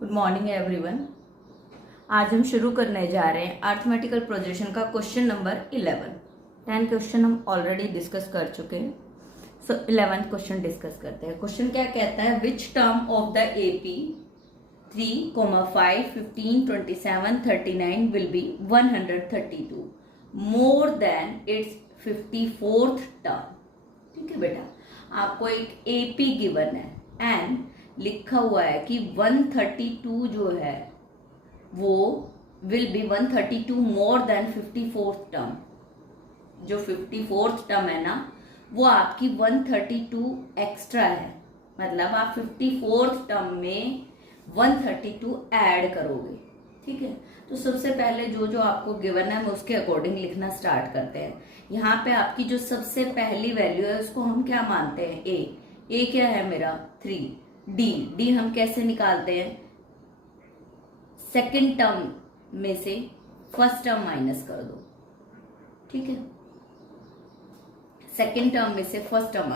Good morning everyone. आज हम शुरू करने जा रहे हैं अरिथमेटिकल प्रोजेक्शन का क्वेश्चन नंबर 11। 10 क्वेश्चन हम ऑलरेडी डिस्कस कर चुके हैं। सो 11th क्वेश्चन डिस्कस करते हैं। क्वेश्चन क्या कहता है, which term of the AP 3, 5, 15, 27, 39 will be 132 more than it's 54th term. ठीक है बेटा, आपको एक एपी गिवन है एंड लिखा हुआ है कि 132 जो है वो will be 132 more than 54th term. जो 54th टर्म है ना, वो आपकी 132 एक्स्ट्रा है, मतलब आप 54th टर्म में 132 ऐड करोगे। ठीक है, तो सबसे पहले जो जो आपको गिवन है मैं उसके अकॉर्डिंग लिखना स्टार्ट करते हैं। यहाँ पे आपकी जो सबसे पहली वैल्यू है उसको हम क्या मानते हैं, ए क्या है मेरा 3। डी हम कैसे निकालते हैं, सेकंड टर्म में से फर्स्ट टर्म माइनस कर दो। ठीक है, सेकंड टर्म में से फर्स्ट टर्म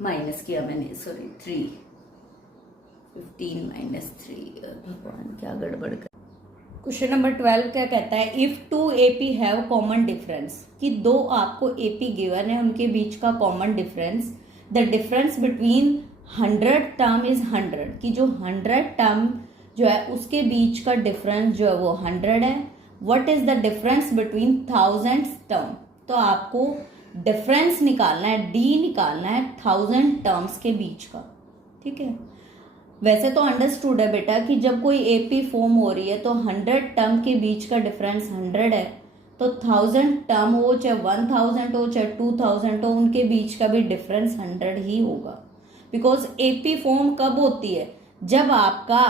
माइनस किया मैंने, 3 15 माइनस 3। भगवान क्या गड़बड़ कर। क्वेश्चन नंबर 12 क्या कहता है, if 2 AP have common difference, कि दो आपको एपी गिवन है उनके बीच का common difference, the difference between 100 term is 100, कि जो 100 टर्म जो है उसके बीच का डिफरेंस जो है वो 100 है। What is the difference between 1000 term, तो आपको डिफरेंस निकालना है, डी निकालना है 1000 टर्म्स के बीच का। ठीक है, वैसे तो अंडरस्टूड है बेटा कि जब कोई एपी फॉर्म हो रही है तो 100 टर्म के बीच का डिफरेंस 100 है, तो 1000 टर्म हो चाहे 1000 हो चाहे 2000 हो, उनके बीच का भी डिफरेंस 100 ही होगा। बिकॉज एपी फॉर्म कब होती है, जब आपका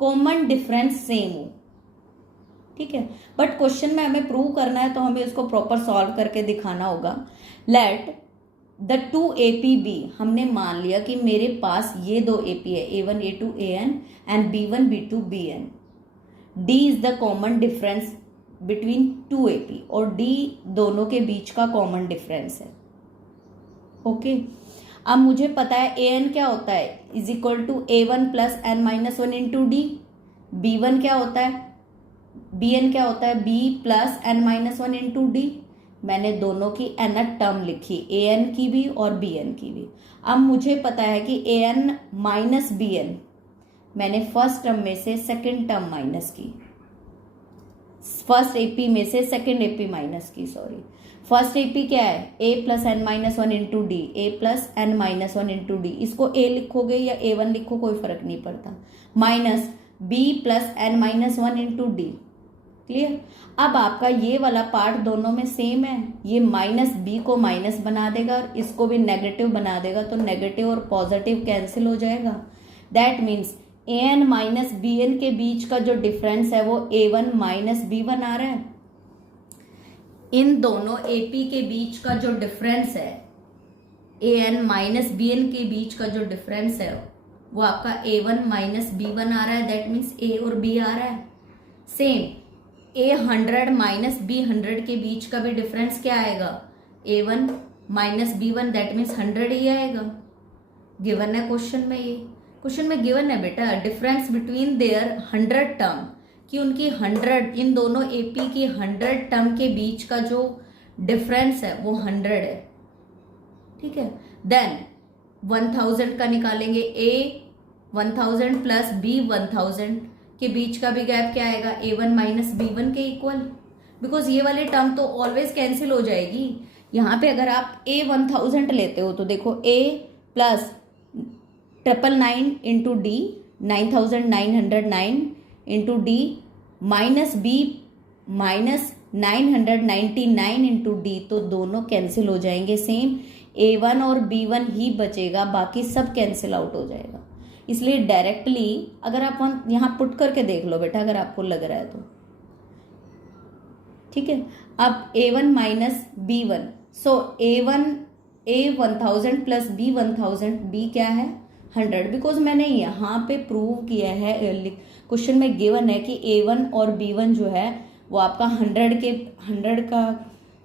कॉमन डिफरेंस सेम हो। ठीक है, बट क्वेश्चन में हमें प्रूव करना है तो हमें उसको प्रॉपर सॉल्व करके दिखाना होगा। लेट द 2 AP बी, हमने मान लिया कि मेरे पास ये दो AP है, A1 A2 AN and B1 B2 BN। D is the common difference between 2 AP, और D दोनों के बीच का कॉमन डिफरेंस है। ओके, अब मुझे पता है AN क्या होता है, is equal to A1 plus N minus 1 into D. B1 क्या होता है, BN क्या होता है, B plus N minus 1 into D. मैंने दोनों की nth टर्म लिखी, AN की भी और BN की भी। अब मुझे पता है कि AN माइनस BN, मैंने फर्स्ट टर्म में से सेकंड टर्म माइनस की, फर्स्ट AP में से सेकंड AP माइनस की, सॉरी। फर्स्ट AP क्या है, A plus N minus 1 into D, A plus N minus 1 into D. इसको A लिखोगे या A1 लिखो कोई फर्क नहीं पड़ता, minus B plus N minus 1 into D. Clear. अब आपका ये वाला पार्ट दोनों में सेम है, ये माइनस बी को माइनस बना देगा और इसको भी नेगेटिव बना देगा, तो नेगेटिव और पॉजिटिव कैंसिल हो जाएगा। That means AN minus BN के बीच का जो डिफरेंस है वो A1 माइनस B1 आ रहा है। इन दोनों AP के बीच का जो डिफरेंस है, AN माइनस BN के बीच का जो डिफरेंस है वो आपका A1 माइनस B1 आ रहा है। दैट मीन्स A और B आ रहा है सेम। A100 माइनस B100 के बीच का भी डिफरेंस क्या आएगा, A1 minus B1, that means 100 ही आएगा। गिवन है क्वेश्चन में, ये क्वेश्चन में गिवन है बेटा, डिफरेंस बिटवीन देयर 100 टर्म, कि उनकी 100, इन दोनों AP की 100 टर्म के बीच का जो डिफरेंस है वो 100 है। ठीक है, देन 1000 का निकालेंगे, A 1000 प्लस B 1000 के बीच का भी गैप क्या आएगा, A1 माइनस B1 के इक्वल। बिकॉज ये वाले टर्म तो ऑलवेज कैंसिल हो जाएगी। यहाँ पे अगर आप A 1000 लेते हो तो देखो A plus 999 into D, 9909 into D, minus B minus 999 into D, तो दोनों कैंसिल हो जाएंगे सेम। A1 और B1 ही बचेगा, बाकी सब कैंसिल आउट हो जाएगा। इसलिए डायरेक्टली अगर आप यहाँ पुट करके देख लो बेटा, अगर आपको लग रहा है तो। ठीक है, अब A1 minus B1, so A 1000 plus B 1000, B क्या है 100। बिकॉज मैंने यहाँ पे प्रूव किया है, क्वेश्चन में गिवन है कि A1 और B1 जो है वो आपका 100 का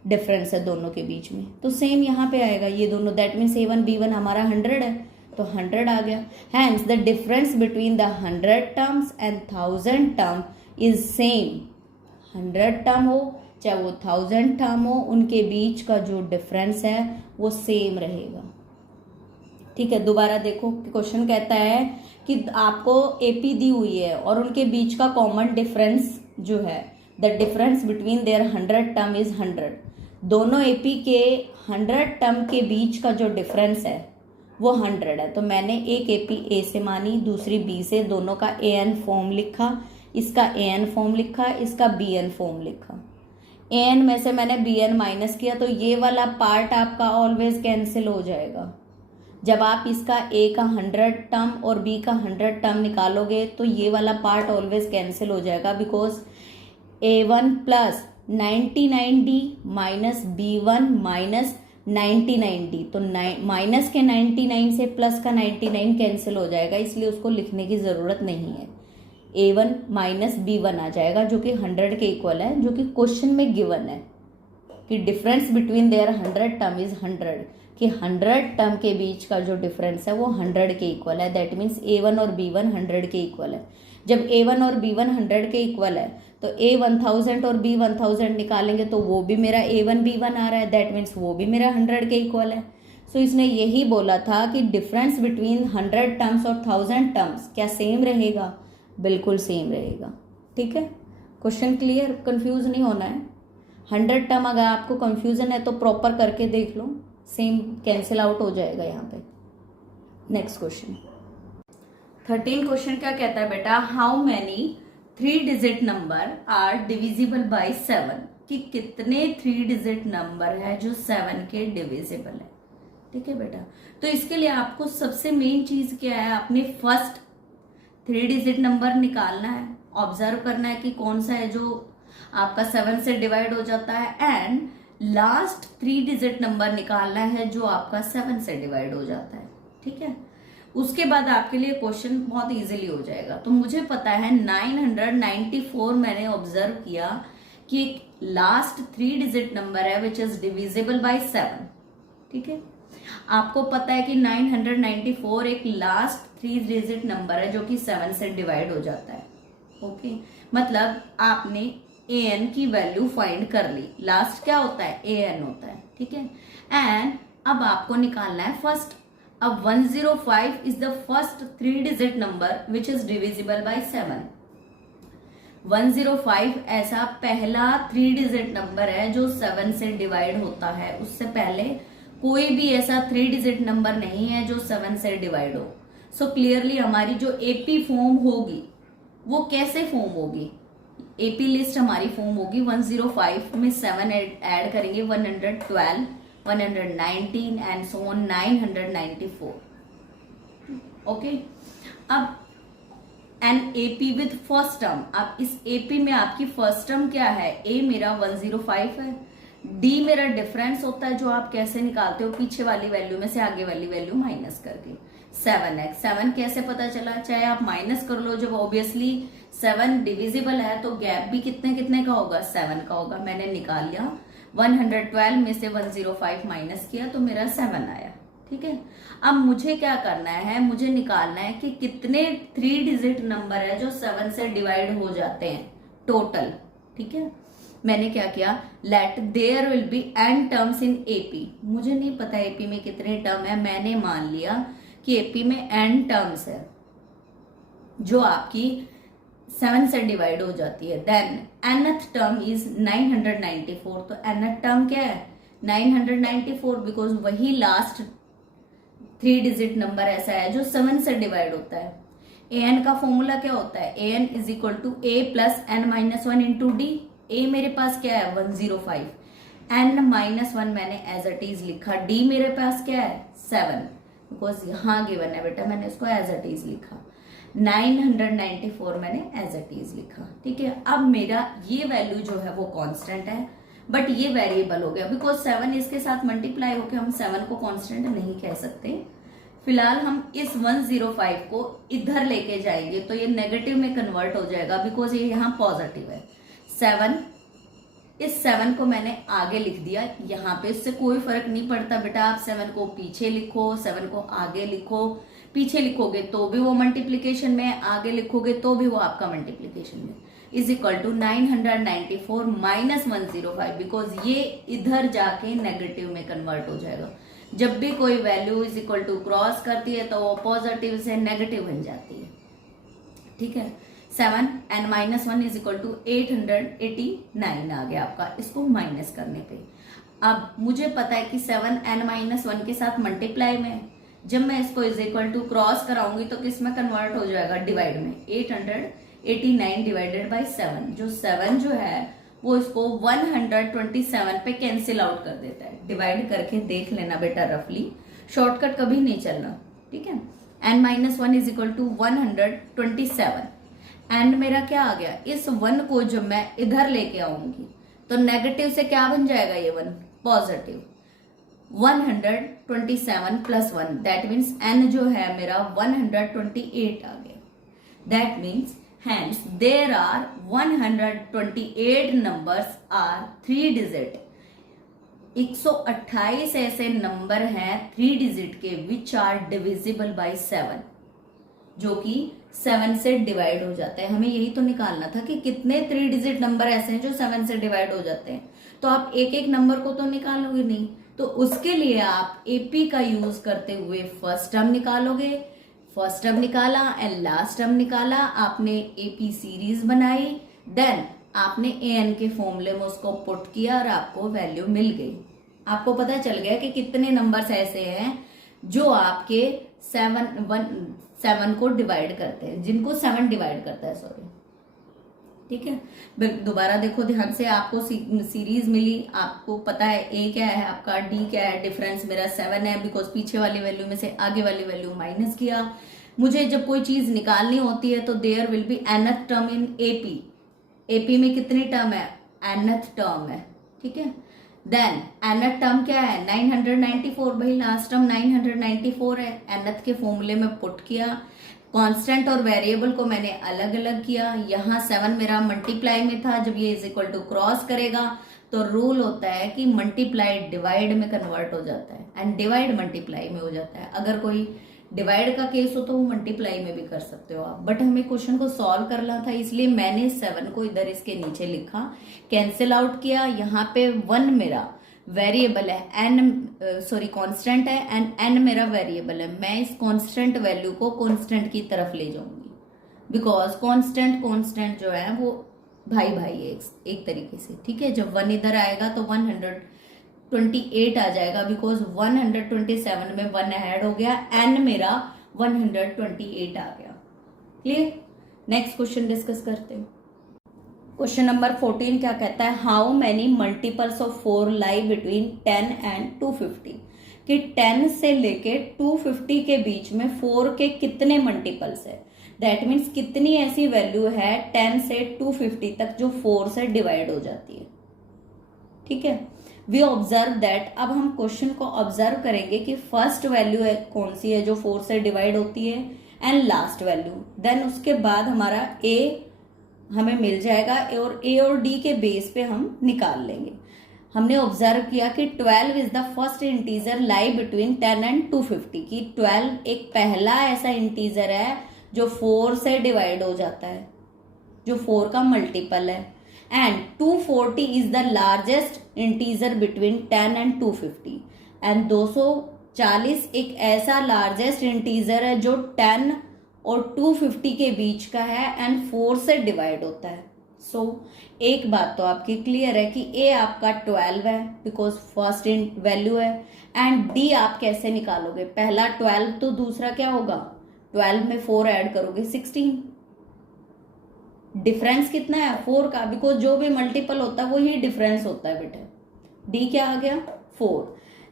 डिफरेंस है दोनों के बीच में, तो सेम यहाँ पे आएगा ये दोनों। दैट मीन्स A1 B1 हमारा 100 है, तो 100 आ गया। Hence the difference between the 100 terms and 1000 term is same. 100 term हो चाहे वो 1000 टर्म हो, उनके बीच का जो डिफरेंस है वो सेम रहेगा। ठीक है, दोबारा देखो, क्वेश्चन कहता है कि आपको एपी दी हुई है और उनके बीच का कॉमन डिफरेंस जो है, the difference between their 100 term is 100। दोनों एपी के 100 टर्म के बीच का जो डिफरेंस है वो 100 है। तो मैंने एक एपी ए से मानी, दूसरी बी से, दोनों का एन फॉर्म लिखा, इसका एन फॉर्म लिखा, इसका बी एन फॉर्म लिखा। एन में से मैंने बी एन माइनस किया तो ये वाला पार्ट आपका ऑलवेज कैंसिल हो जाएगा। जब आप इसका ए का 100 टर्म और बी का 100 टर्म निकालोगे तो ये वाला पार्ट ऑलवेज कैंसिल हो जाएगा, because A1 plus 99D minus B1 minus 99D, तो माइनस के 99 से प्लस का 99 कैंसिल हो जाएगा, इसलिए उसको लिखने की ज़रूरत नहीं है। A1 माइनस B1 आ जाएगा जो कि 100 के इक्वल है, जो कि क्वेश्चन में गिवन है कि difference between their 100 term is 100, कि 100 टर्म के बीच का जो डिफरेंस है वो 100 के इक्वल है। दैट मीन्स A1 और B1 100 के इक्वल है। जब A1 और B1 100 के इक्वल है तो A 1000 और B 1000 निकालेंगे तो वो भी मेरा A1 B1 आ रहा है, दैट मीन्स वो भी मेरा 100 के इक्वल है। सो इसने यही बोला था कि डिफरेंस बिटवीन 100 टर्म्स और 1000 टर्म्स क्या सेम रहेगा, बिल्कुल सेम रहेगा। ठीक है, क्वेश्चन क्लियर, कंफ्यूज नहीं होना है। 100 टर्म अगर आपको कंफ्यूजन है तो प्रॉपर करके देख लो, सेम कैंसिल आउट हो जाएगा यहाँ पे। नेक्स्ट क्वेश्चन 13 क्वेश्चन क्या कहता है बेटा, how many 3 digit number are divisible by 7, कि कितने 3 डिजिट नंबर है जो 7 के डिविजिबल है। ठीक है बेटा, तो इसके लिए आपको सबसे मेन चीज क्या है, अपने फर्स्ट 3 डिजिट नंबर निकालना है, ऑब्जर्व करना है कि कौन सा है जो आपका 7 से डिवाइड हो जाता है, एंड लास्ट 3 डिजिट नंबर निकालना है जो आपका 7 से डिवाइड हो जाता है। ठीक है, उसके बाद आपके लिए क्वेश्चन बहुत इजीली हो जाएगा। तो मुझे पता है 994 मैंने ऑब्जर्व किया कि एक लास्ट 3 डिजिट नंबर है विच इज डिविजिबल बाय 7। ठीक है, आपको पता है कि 994 एक लास्ट 3 डिजिट नंबर है जो कि 7 से डिवाइड हो जाता है। ओके, मतलब आपने an की वैल्यू फाइंड कर ली, लास्ट क्या होता है, an होता है। ठीक है, एंड अब आपको निकालना है फर्स्ट। अब 105 is the first 3 digit number which is divisible by 7। 105 ऐसा पहला 3 डिजिट नंबर है जो 7 से डिवाइड होता है, उससे पहले कोई भी ऐसा 3 डिजिट नंबर नहीं है जो 7 से डिवाइड हो। सो क्लियरली हमारी जो एपी फॉर्म होगी वो कैसे फॉर्म होगी, एपी लिस्ट हमारी फॉर्म होगी 105 में 7 ऐड करेंगे 112, 119 एंड सो ऑन 994। ओके, अब an AP with first term, अब इस एपी में आपकी फर्स्ट टर्म क्या है, ए मेरा 105 है, डी मेरा डिफरेंस होता है जो आप कैसे निकालते हो, पीछे वाली वैल्यू में से आगे वाली वैल्यू माइनस करके। 7x, 7 कैसे पता चला, चाहे आप माइनस कर लो, जब ऑब्वियसली 7 डिविजिबल है तो गैप भी कितने कितने का होगा, 7 का होगा। मैंने निकाल लिया, 112 में से 105 माइनस किया तो मेरा 7 आया। ठीक है, अब मुझे क्या करना है, मुझे निकालना है कि कितने 3 डिजिट नंबर है जो 7 से डिवाइड हो जाते हैं टोटल। ठीक है, मैंने क्या किया, let there will be n terms in AP. मुझे नहीं पता एपी में कितने टर्म है, मैंने मान लिया कि एपी में n टर्म्स है जो आपकी 7 से डिवाइड हो जाती है। देन nth टर्म इज 994, तो nth टर्म क्या है 994, बिकॉज वही लास्ट 3 डिजिट नंबर ऐसा है जो 7 से डिवाइड होता है। an का फॉर्मूला क्या होता है, an is equal to a plus n minus 1 into D. a मेरे पास क्या है 105, n माइनस 1 मैंने एज इट इज लिखा, d मेरे पास क्या है 7, बिकॉज यहाँ गिवन है बेटा, मैंने उसको एज इट इज लिखा। 994 मैंने एज इट इज लिखा। ठीक है, अब मेरा ये वैल्यू जो है वो कांस्टेंट है, बट ये वेरिएबल हो गया बिकॉज 7 इसके साथ मल्टीप्लाई होकर हम 7 को कांस्टेंट नहीं कह सकते। फिलहाल हम इस 105 को इधर लेके जाएंगे तो ये नेगेटिव में कन्वर्ट हो जाएगा, बिकॉज ये यहाँ पॉजिटिव है। 7 इस 7 को मैंने आगे लिख दिया यहाँ पे, इससे कोई फर्क नहीं पड़ता बेटा, आप 7 को पीछे लिखो, 7 को आगे लिखो, पीछे लिखोगे तो भी वो मल्टीप्लीकेशन में, आगे लिखोगे तो भी वो आपका मल्टीप्लीकेशन में, is equal to 994 minus 105, because ये इधर जाके नेगेटिव में कन्वर्ट हो जाएगा। जब भी कोई value is equal to cross करती है तो वो पॉजिटिव से नेगेटिव बन जाती है, ठीक है। 7 and -1 इज इक्वल टू 889 आ गया आपका, इसको माइनस करने पे। अब मुझे पता है कि 7 and -1 के साथ मल्टीप्लाई में, जब मैं इसको इज इक्वल टू क्रॉस कराऊंगी तो किस में कन्वर्ट हो जाएगा, डिवाइड में। 889 डिवाइडेड बाई 7, जो 7 जो है वो इसको 127 पे कैंसिल आउट कर देता है। डिवाइड करके देख लेना बेटा रफली, शॉर्टकट कभी नहीं चलना, ठीक है। n -1 is equal to 127, and मेरा क्या आ गया, इस 1 को जब मैं इधर लेके आऊंगी तो नेगेटिव से क्या बन जाएगा, ये 1 positive. 127 plus 1 that means n जो है मेरा 128 आ गया। That means hence there are 128 numbers are 3 digit। 128 ऐसे नंबर हैं 3 डिजिट के विच आर डिविजिबल बाय 7, जो कि 7 से डिवाइड हो जाते हैं। हमें यही तो निकालना था कि कितने 3 डिजिट नंबर ऐसे हैं जो 7 से डिवाइड हो जाते हैं। तो आप एक एक नंबर को तो निकालोगे नहीं, तो उसके लिए आप एपी का यूज करते हुए फर्स्ट टर्म निकालोगे, फर्स्ट टर्म निकाला एंड लास्ट टर्म निकाला, आपने एपी सीरीज बनाई, देन आपने एन के फॉर्मूले में उसको पुट किया और आपको वैल्यू मिल गई। आपको पता चल गया कि कितने नंबर्स ऐसे हैं जो आपके 7 को डिवाइड करते हैं, जिनको 7 डिवाइड करता है, सॉरी, ठीक है। दोबारा देखो ध्यान से, आपको सीरीज मिली, आपको पता है ए क्या है आपका, डी क्या है, डिफरेंस मेरा 7 है बिकॉज पीछे वाली वैल्यू में से आगे वाली वैल्यू माइनस किया। मुझे जब कोई चीज निकालनी होती है तो there will be nth term in AP. AP में कितनी टर्म है, nth टर्म है, ठीक है। देन nth टर्म क्या है, 994, भाई लास्ट टर्म 994 है, nth के फॉर्मूले में पुट किया। कांस्टेंट और वेरिएबल को मैंने अलग अलग किया। यहाँ 7 मेरा मल्टीप्लाई में था, जब ये इज इक्वल टू क्रॉस करेगा तो रूल होता है कि मल्टीप्लाई डिवाइड में कन्वर्ट हो जाता है एंड डिवाइड मल्टीप्लाई में हो जाता है। अगर कोई डिवाइड का केस हो तो वो मल्टीप्लाई में भी कर सकते हो आप, बट हमें क्वेश्चन को सॉल्व करना था इसलिए मैंने 7 को इधर इसके नीचे लिखा, कैंसिल आउट किया। यहाँ पे 1 मेरा वेरिएबल है, कांस्टेंट है एंड n मेरा वेरिएबल है। मैं इस कांस्टेंट वैल्यू को कांस्टेंट की तरफ ले जाऊंगी बिकॉज कांस्टेंट जो है वो भाई है एक तरीके से, ठीक है। जब 1 इधर आएगा तो 128 आ जाएगा बिकॉज 127 में 1 ऐड हो गया, n मेरा 128 आ गया। क्लियर। नेक्स्ट क्वेश्चन डिस्कस करते हैं। क्वेश्चन नंबर 14 क्या कहता है, how many multiples of 4 lie between 10 and 250, कि 10 से लेके 250 के बीच में 4 के कितने मल्टीपल्स है। दैट मीन्स कितनी ऐसी वैल्यू है 10 से 250 तक जो 4 से डिवाइड हो जाती है, ठीक है। वी ऑब्जर्व दैट, अब हम क्वेश्चन को ऑब्जर्व करेंगे कि फर्स्ट वैल्यू है कौन सी है जो 4 से डिवाइड होती है एंड लास्ट वैल्यू, देन उसके बाद हमारा ए हमें मिल जाएगा और ए और डी के बेस पे हम निकाल लेंगे। हमने ऑब्जर्व किया कि 12 is the first integer lie between 10 and 250, की 12 एक पहला ऐसा इंटीजर है जो 4 से डिवाइड हो जाता है, जो 4 का मल्टीपल है, and 240 is the largest integer between 10 and 250, and 240 एक ऐसा लार्जेस्ट इंटीजर है जो 10 और 250 के बीच का है एंड 4 से डिवाइड होता है। सो एक बात तो आपकी क्लियर है कि ए आपका 12 है बिकॉज फर्स्ट वैल्यू है, एंड डी आप कैसे निकालोगे, पहला 12 तो दूसरा क्या होगा, 12 में 4 ऐड करोगे 16, डिफरेंस कितना है 4 का, बिकॉज जो भी मल्टीपल होता है वही डिफरेंस होता है बेटा। डी क्या आ गया 4।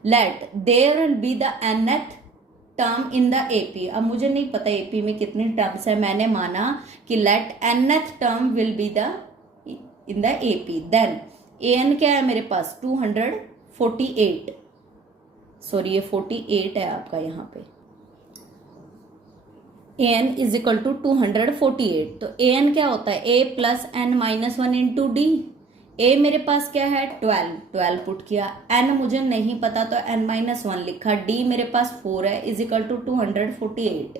Let there be the nth term in the AP. अब मुझे नहीं पता एपी में कितने टर्म्स है, मैंने माना कि let nth term will be the in the AP, then an क्या है मेरे पास 248, सॉरी ये 48 है आपका यहाँ पे, an इज इक्वल टू 248। तो an क्या होता है a plus n minus 1 into D, A मेरे पास क्या है 12 पुट किया, एन मुझे नहीं पता तो n-1 लिखा, डी मेरे पास 4 है इज इक्वल टू 248।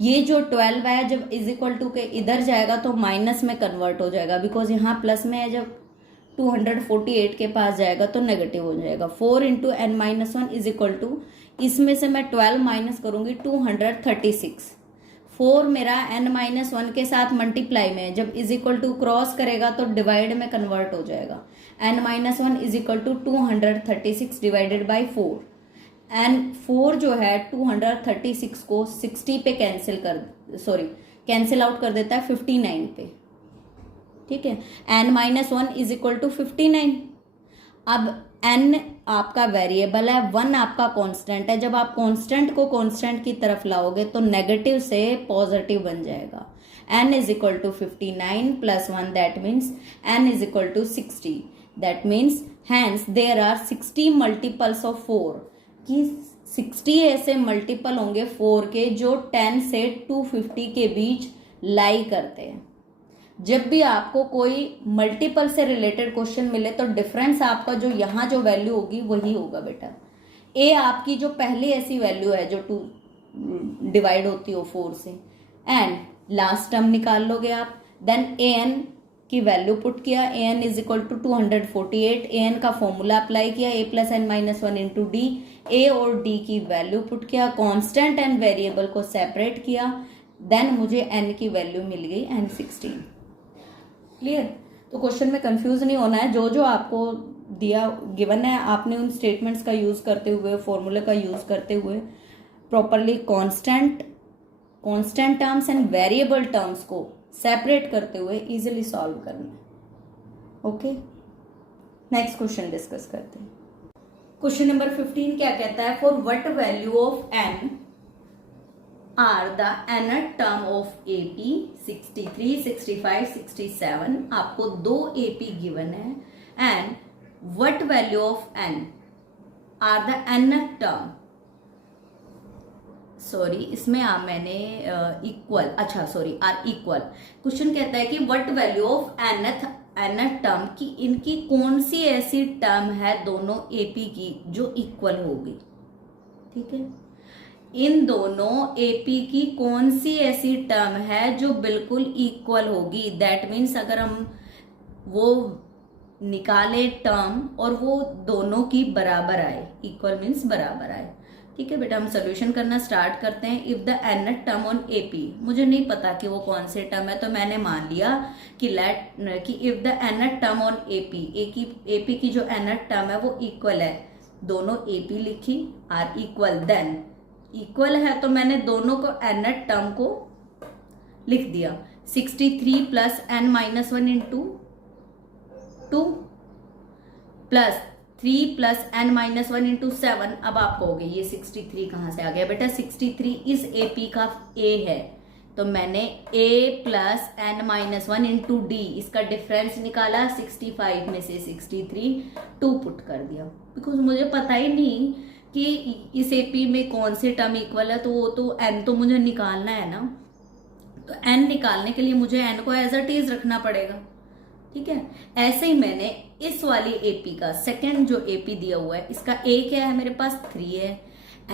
ये जो 12 है जब इज इक्वल टू के इधर जाएगा तो माइनस में कन्वर्ट हो जाएगा, बिकॉज यहाँ प्लस में है, जब 248 के पास जाएगा तो नेगेटिव हो जाएगा। 4 into n-1 is equal to, इसमें से मैं 12 माइनस करूंगी 236। 4 मेरा n-1 के साथ मल्टीप्लाई में है, जब इज इक्वल टू क्रॉस करेगा तो डिवाइड में कन्वर्ट हो जाएगा। n-1 is equal to 236 divided by 4। And 4 जो है 236 को 60 पे कैंसिल आउट कर देता है 59 पे, ठीक है। n-1 is equal to 59। अब n आपका वेरिएबल है, 1 आपका कांस्टेंट है। जब आप कांस्टेंट को कांस्टेंट की तरफ लाओगे तो नेगेटिव से पॉजिटिव बन जाएगा। n is equal to 59 plus 1, that means n is equal to 60। That means hence there are 60 multiples of 4, कि 60 ऐसे मल्टीपल होंगे 4 के जो 10 से 250 के बीच लाई करते हैं। जब भी आपको कोई मल्टीपल से रिलेटेड क्वेश्चन मिले तो डिफरेंस आपका जो यहाँ जो वैल्यू होगी वही होगा बेटा। ए आपकी जो पहली ऐसी वैल्यू है जो 2 डिवाइड होती हो 4 से, एंड लास्ट टर्म निकाल लोगे आप। देन ए एन की वैल्यू पुट किया, A N is equal to 248। A N का फॉर्मूला अप्लाई किया, A plus n-1 into D. A और डी की वैल्यू पुट किया, कांस्टेंट एंड वेरिएबल को सेपरेट किया, देन मुझे n की वैल्यू मिल गई n16। क्लियर? तो क्वेश्चन में कंफ्यूज नहीं होना है, जो जो आपको दिया गिवन है आपने उन स्टेटमेंट्स का यूज करते हुए, फॉर्मूले का यूज करते हुए properly constant terms and variable terms को सेपरेट करते हुए इजीली सॉल्व करना है। ओके, नेक्स्ट क्वेश्चन डिस्कस करते हैं। क्वेश्चन नंबर 15 क्या कहता है? For what value of n are the nth term of AP 63, 65, 67। आपको 2 AP गिवन है, and what value of n are the nth term, sorry इसमें मैंने इक्वल, अच्छा सॉरी आर इक्वल। क्वेश्चन कहता है कि what value of nth term, की इनकी कौन सी ऐसी टर्म है दोनों AP की जो इक्वल होगी। ठीक है, इन दोनों AP की कौन सी ऐसी टर्म है जो बिल्कुल इक्वल होगी। दैट मीन्स अगर हम वो निकाले टर्म और वो दोनों की बराबर आए, इक्वल मीन्स बराबर आए। ठीक है बेटा, हम सोल्यूशन करना स्टार्ट करते हैं। If the nth term on AP, मुझे नहीं पता कि वो कौन से टर्म है, तो मैंने मान लिया कि if the nth term on AP की जो nth टर्म है वो इक्वल है। दोनों AP लिखी, आर इक्वल, देन इक्वल है तो मैंने दोनों को nth टर्म को लिख दिया। 63 plus n-1 into 2 plus 3 plus n-1 into 7। अब आप कहोगे ये 63 कहाँ से आ गया? बेटा 63 इस AP का A है, तो मैंने A plus n-1 into D, इसका डिफरेंस निकाला, 65 में से 63 2 पुट कर दिया, बिकॉज मुझे पता ही नहीं कि इस AP में कौन से टर्म इक्वल है, तो वो तो n तो मुझे निकालना है ना, तो n निकालने के लिए मुझे n को एज अ टीज रखना पड़ेगा। ठीक है, ऐसे ही मैंने इस वाली AP का सेकंड जो AP दिया हुआ है, इसका A क्या है मेरे पास 3 है,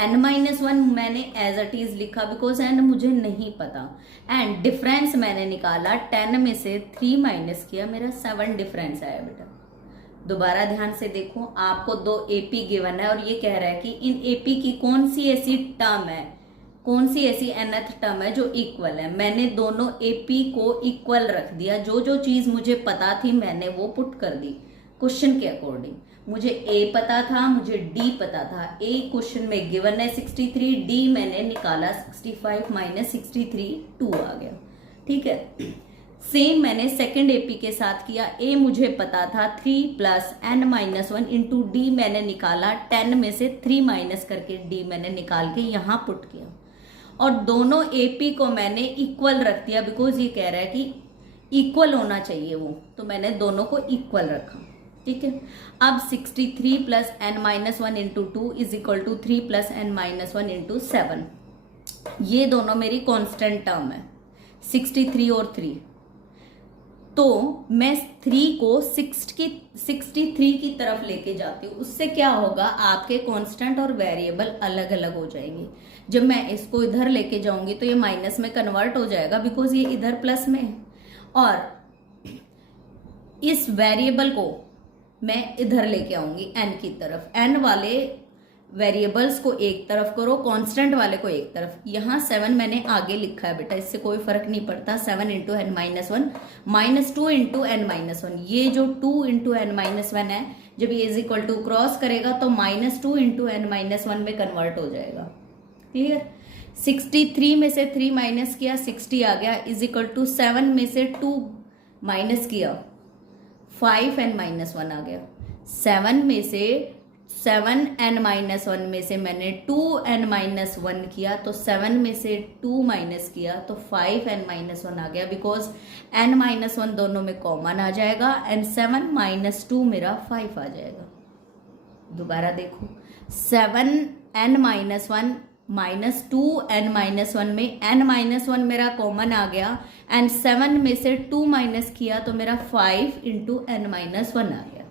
n-1 मैंने एज अ टीज लिखा बिकॉज n मुझे नहीं पता, एंड डिफरेंस मैंने निकाला 10 में से 3 माइनस किया, मेरा 7 डिफरेंस आया। बेटा दोबारा ध्यान से देखो, आपको 2 AP गिवन है और ये कह रहा है कि इन AP की कौन सी ऐसी टर्म है, कौन सी ऐसी nth टर्म है जो इक्वल है। मैंने दोनों AP को इक्वल रख दिया, जो जो चीज मुझे पता थी मैंने वो पुट कर दी क्वेश्चन के अकॉर्डिंग। मुझे A पता था, मुझे D पता था। A क्वेश्चन में गिवन है 63, D मैंने निकाला 65 माइनस 63 2 आ गया। ठीक है, सेम मैंने सेकंड AP के साथ किया। A मुझे पता था 3 प्लस n-1 इंटू D मैंने निकाला, 10 में से 3 माइनस करके D मैंने निकाल के यहाँ पुट किया, और दोनों AP को मैंने इक्वल रख दिया बिकॉज ये कह रहा है कि इक्वल होना चाहिए वो, तो मैंने दोनों को इक्वल रखा। ठीक है, अब 63 plus n-1 into 2 is equal to 3 plus n-1 into 7। ये दोनों मेरी कांस्टेंट टर्म है, 63 और 3। तो मैं 3 को 63 की तरफ लेके जाती हूँ, उससे क्या होगा, आपके कांस्टेंट और वेरिएबल अलग अलग हो जाएंगे। जब मैं इसको इधर लेके जाऊंगी तो ये माइनस में कन्वर्ट हो जाएगा, बिकॉज ये इधर प्लस में है। और इस वेरिएबल को मैं इधर लेके आऊंगी n की तरफ। n वाले वेरिएबल्स को एक तरफ करो, कांस्टेंट वाले को एक तरफ। यहाँ 7 मैंने आगे लिखा है बेटा, इससे कोई फर्क नहीं पड़ता। 7 into n minus 1 minus 2 into n minus 1, ये जो 2 इंटू n माइनस 1 है, जब ये इज इक्वल टू क्रॉस करेगा तो माइनस 2 इंटू n माइनस 1 में कन्वर्ट हो जाएगा। क्लियर। 63 में से 3 माइनस किया 60 आ गया, इज इक्वल टू 7 में से 2 माइनस किया 5n माइनस 1 आ गया। 7 में से 7n माइनस 1 में से मैंने 2n माइनस 1 किया, तो 7 में से 2 माइनस किया तो 5n माइनस 1 आ गया, बिकॉज n माइनस 1 दोनों में कॉमन आ जाएगा एंड 7 माइनस 2 मेरा 5 आ जाएगा। दोबारा देखो, 7n minus 1 minus 2n minus 1 में n माइनस 1 मेरा कॉमन आ गया एंड 7 में से 2 माइनस किया तो मेरा 5 इंटू n माइनस 1 आ गया।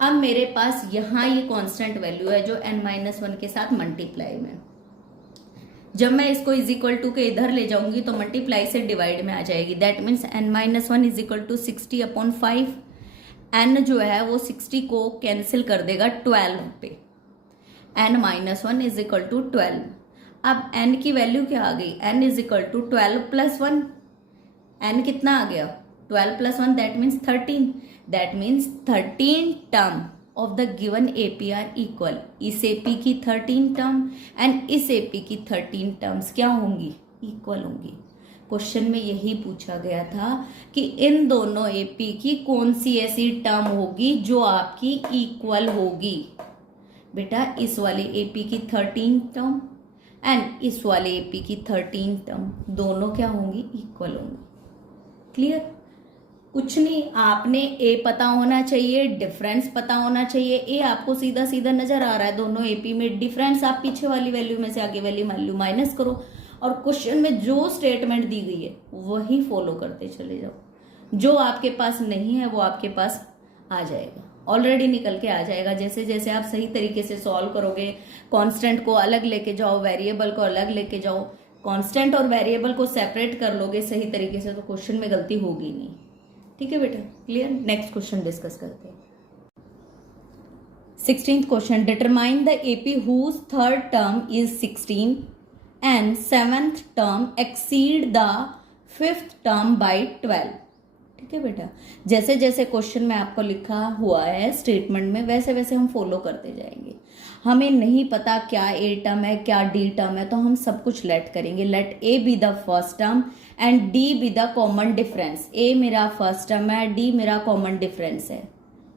अब मेरे पास यहाँ ये कांस्टेंट वैल्यू है जो n माइनस 1 के साथ मल्टीप्लाई में। जब मैं इसको इज इक्वल टू के इधर ले जाऊंगी तो मल्टीप्लाई से डिवाइड में आ जाएगी। That means n minus 1 is equal to 60 upon 5। n जो है वो 60 को कैंसिल कर देगा 12 पे। n minus 1 is equal to 12। अब n की वैल्यू क्या आ गई, n is equal to 12 plus 1। n कितना आ गया, 12 plus 1, that means 13। That means 13 term of the given AP are equal. इस एपी की 13 टर्म एंड इस एपी की 13 टर्म्स क्या होंगी, इक्वल होंगी। क्वेश्चन में यही पूछा गया था कि इन दोनों एपी की कौन सी ऐसी टर्म होगी जो आपकी इक्वल होगी। बेटा इस वाले एपी की 13 टर्म एंड इस वाले एपी की 13 टर्म दोनों क्या होंगी, इक्वल होंगी। क्लियर। कुछ नहीं, आपने ए पता होना चाहिए, डिफरेंस पता होना चाहिए। ए आपको सीधा सीधा नजर आ रहा है दोनों एपी में, डिफरेंस आप पीछे वाली वैल्यू में से आगे वाली वैल्यू माइनस करो और क्वेश्चन में जो स्टेटमेंट दी गई है वही फॉलो करते चले जाओ। जो आपके पास नहीं है वो आपके पास आ जाएगा, ऑलरेडी निकल के आ जाएगा। जैसे जैसे आप सही तरीके से सॉल्व करोगे, कांस्टेंट को अलग लेके जाओ, वेरिएबल को अलग लेके जाओ, कांस्टेंट और वेरिएबल को सेपरेट कर लोगे सही तरीके से, तो क्वेश्चन में गलती होगी नहीं। ठीक है बेटा, क्लियर। नेक्स्ट क्वेश्चन डिस्कस करते हैं। 16th question, determine the AP whose third term is 16 and 7th term exceed the 5th term by 12। ठीक है बेटा, जैसे जैसे क्वेश्चन में आपको लिखा हुआ है स्टेटमेंट में, वैसे वैसे हम फॉलो करते जाएंगे। हमें नहीं पता क्या ए टर्म है क्या डी टर्म है, तो हम सब कुछ लेट करेंगे। Let A be the first term and D be the common difference. A मेरा फर्स्ट टर्म है, डी मेरा कॉमन डिफरेंस है।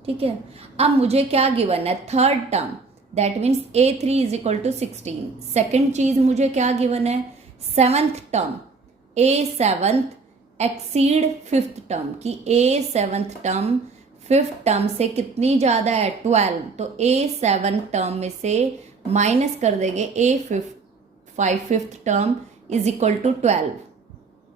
ठीक है, अब मुझे क्या गिवन है, third term, that means A3 is equal to 16। Second चीज मुझे क्या गिवन है, 7th term, A7 exceed 5th term की A7 टर्म 5th टर्म से कितनी ज्यादा है, 12। तो A7 टर्म में से माइनस कर देंगे A5 term is equal to 12।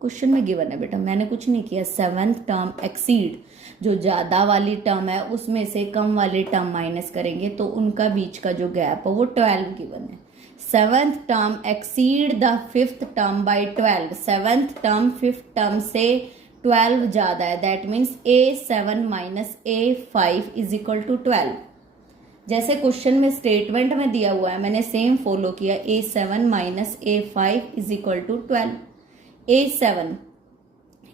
Question में गिवन है बेटा, मैंने कुछ नहीं किया। 7th टर्म एक्सीड, जो ज्यादा वाली टर्म है उसमें से कम वाली टर्म माइनस करेंगे तो उनका बीच का जो गैप है वो 12 गिवन है। 7th term exceed the 5th term by 12। 7th term 5th term से 12 ज्यादा है, that means A7 minus A5 is equal to 12। जैसे क्वेश्चन में स्टेटमेंट में दिया हुआ है मैंने सेम फॉलो किया। A7 minus A5 is equal to 12।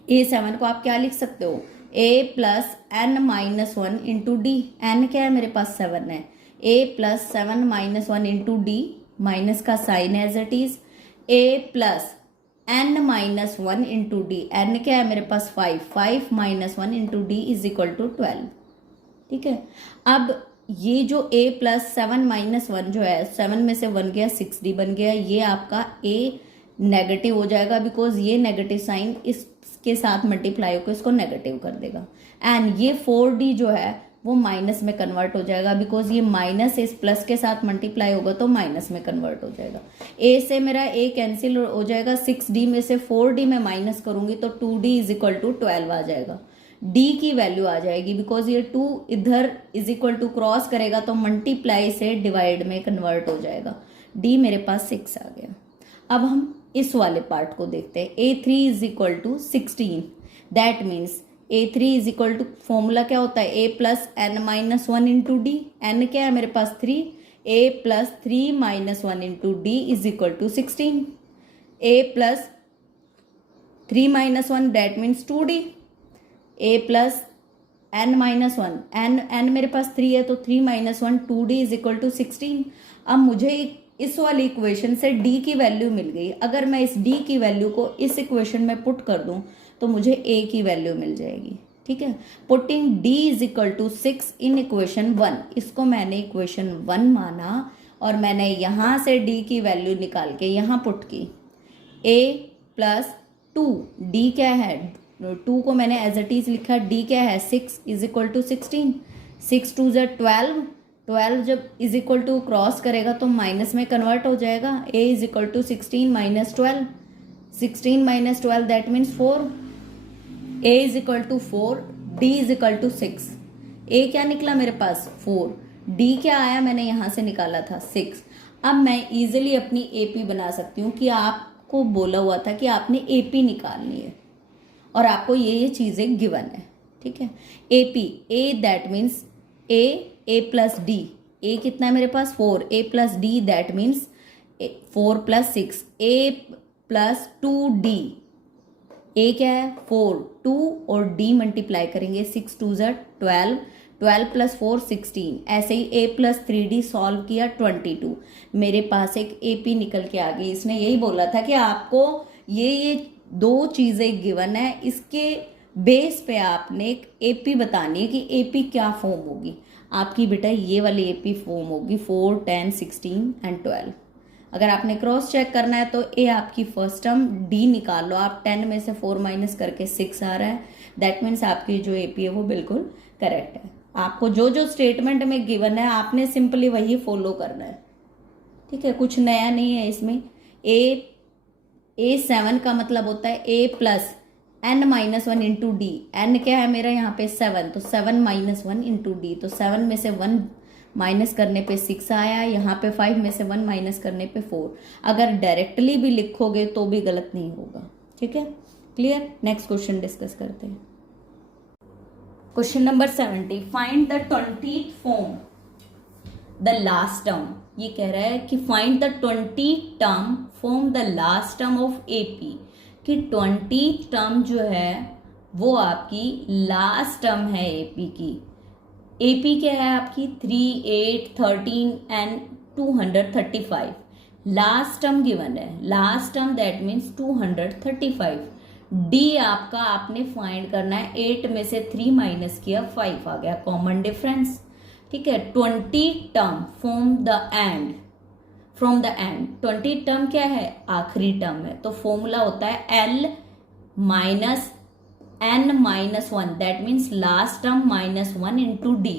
A7 को आप क्या लिख सकते हो, A plus n minus 1 into D. n क्या है मेरे पास 7 है। A plus 7 minus 1 into D, minus का sign as it is. A plus n minus 1 into D, n क्या है मेरे पास 5, 5 minus 1 into D is equal to 12। ठीक है, अब ये जो A प्लस 7 माइनस 1 जो है, 7 में से 1 गया 6D बन गया। ये आपका A नेगेटिव हो जाएगा बिकॉज ये नेगेटिव साइन इसके साथ मल्टीप्लाई होकर इसको नेगेटिव कर देगा। एंड ये 4D जो है वो माइनस में कन्वर्ट हो जाएगा बिकॉज ये माइनस इस प्लस के साथ मल्टीप्लाई होगा तो माइनस में कन्वर्ट हो जाएगा। A से मेरा A कैंसिल हो जाएगा, 6D में से 4D में माइनस करूंगी तो 2D इज इक्वल टू 12 आ जाएगा। डी की वैल्यू आ जाएगी, बिकॉज ये 2 इधर इज इक्वल टू क्रॉस करेगा तो मल्टीप्लाई से डिवाइड में कन्वर्ट हो जाएगा। डी मेरे पास 6 आ गया। अब हम इस वाले पार्ट को देखते हैं। A3 is equal to 16, that means A3 is equal to, formula क्या होता है, A plus n minus one into d. N क्या है मेरे पास 3, A plus 3 minus one into D is equal to 16। A plus 3 minus one that means 2D। A plus n minus one, n मेरे पास 3 है तो 3 minus one 2D is equal to 16। अब मुझे इस वाली इक्वेशन से D की वैल्यू मिल गई। अगर मैं इस D की वैल्यू को इस इक्वेशन में पुट कर दूं तो मुझे A की वैल्यू मिल जाएगी। ठीक है, putting D is equal to 6 in equation 1, इसको मैंने इक्वेशन 1 माना और मैंने यहां से D की वैल्यू निकाल के यहां पुट की। A प्लस 2, D क्या है, 2 को मैंने एज इट इज लिखा, D क्या है 6 इज इक्वल टू 16। 6 2 ज़ा 12, 12 जब इज इक्वल टू क्रॉस करेगा तो माइनस में कन्वर्ट हो जाएगा। A is equal to 16 minus 12, 16 minus 12 that means 4। A is equal to 4, D is equal to 6। A क्या निकला मेरे पास 4, D क्या आया मैंने यहां से निकाला था 6। अब मैं इजिली अपनी AP बना सकती हूँ कि आपको बोला हुआ था कि आपने AP निकालनी है और आपको ये चीजें गिवन है। ठीक है, AP, A that means A plus D, A कितना है मेरे पास 4, A plus D that means 4 plus 6, A plus 2D। A क्या है 4, 2 और D मल्टीप्लाई करेंगे, 6 2 ज़ा 12, 12 प्लस 4 16। ऐसे ही A प्लस 3D सॉल्व किया 22, मेरे पास एक AP निकल के आ गई। इसने यही बोला था कि आपको ये 2 चीजें गिवन है, इसके बेस पे आपने एक AP बतानी है कि AP क्या फॉर्म होगी आपकी। बेटा ये वाली AP फॉर्म होगी 4 10 16 एंड 12। अगर आपने क्रॉस चेक करना है तो A आपकी फर्स्ट टर्म, D निकाल लो आप, 10 में से 4 माइनस करके 6 आ रहा है, दैट मीन्स आपकी जो AP है वो बिल्कुल करेक्ट है। आपको जो जो स्टेटमेंट में गिवन है आपने सिंपली वही फॉलो करना है। ठीक है, कुछ नया नहीं है इसमें। A7 का मतलब होता है A plus n minus one into d. N क्या है मेरा यहाँ पे 7, तो 7 माइनस वन इंटू डी, तो 7 में से 1 माइनस करने पे 6 आया, यहाँ पे 5 में से 1 माइनस करने पे 4। अगर डायरेक्टली भी लिखोगे तो भी गलत नहीं होगा। ठीक है, क्लियर। नेक्स्ट क्वेश्चन डिस्कस करते हैं। Question number 70, find the 20th form the last term. ये कह रहा है कि find the 20th term form the last term of AP, कि 20th टर्म जो है वो आपकी लास्ट टर्म है AP की। AP क्या है आपकी 3 8 13 एंड 235। लास्ट टर्म गिवन है, last term that means 235। D आपका आपने फाइंड करना है, 8 में से 3 माइनस किया 5 आ गया, कॉमन डिफरेंस। ठीक है, 20th term from the end, from the end 20th term क्या है आखिरी टर्म है, तो फॉर्मूला होता है L minus n minus 1 that means last term minus 1 into D।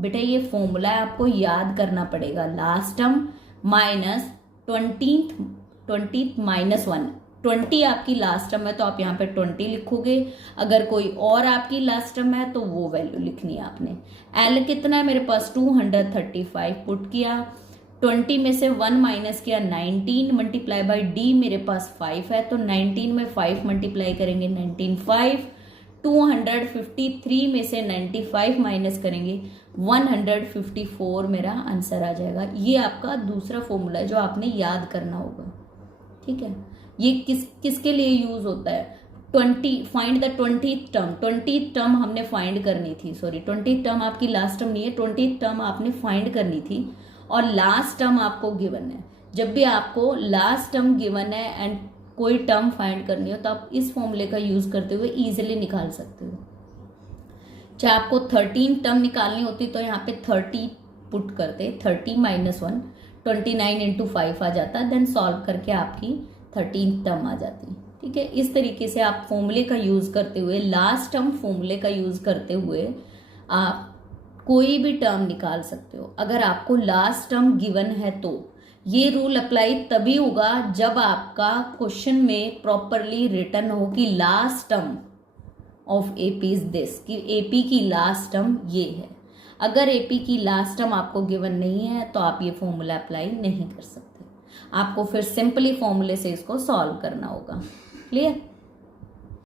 बेटा ये फॉर्मूला आपको याद करना पड़ेगा, last term minus 20th minus 1। 20 आपकी लास्ट टर्म है तो आप यहाँ पे 20 लिखोगे, अगर कोई और आपकी लास्ट टर्म है तो वो वैल्यू लिखनी है आपने। L कितना है मेरे पास 235 पुट किया, 20 में से 1 माइनस किया 19 मल्टीप्लाई बाई D मेरे पास 5 है, तो 19 में 5 मल्टीप्लाई करेंगे 19 5, 253 में से 95 माइनस करेंगे 154 मेरा आंसर आ जाएगा। ये आपका दूसरा फॉर्मूला है जो आपने याद करना होगा। ठीक है, ये किसके लिए यूज होता है, 20 find the 20th term. 20th term हमने फाइंड करनी थी, सॉरी 20th टर्म आपकी लास्ट टर्म नहीं है, 20th टर्म आपने फाइंड करनी थी और लास्ट टर्म आपको गिवन है। जब भी आपको लास्ट टर्म गिवन है एंड कोई टर्म फाइंड करनी हो तो आप इस फॉर्मूले का यूज करते हुए इजीली निकाल सकते हो। चाहे आपको 13 टर्म निकालनी होती तो यहाँ पे 30 पुट करते, 30 माइनस 1 29 इंटू 5 आ जाता, देन सॉल्व करके आपकी 13 टर्म आ जाती। ठीक है, इस तरीके से आप फॉर्मूले का यूज करते हुए, लास्ट टर्म फॉर्मूले का यूज करते हुए आप कोई भी टर्म निकाल सकते हो। अगर आपको लास्ट टर्म गिवन है तो ये रूल अप्लाई तभी होगा जब आपका क्वेश्चन में प्रॉपरली रिटन हो कि last term of AP is this, कि एपी की लास्ट टर्म ये है। अगर एपी की लास्ट टर्म आपको गिवन नहीं है तो आप ये फॉर्मूला अप्लाई नहीं कर सकते, आपको फिर सिंपली फॉर्मूले से इसको सॉल्व करना होगा। क्लियर?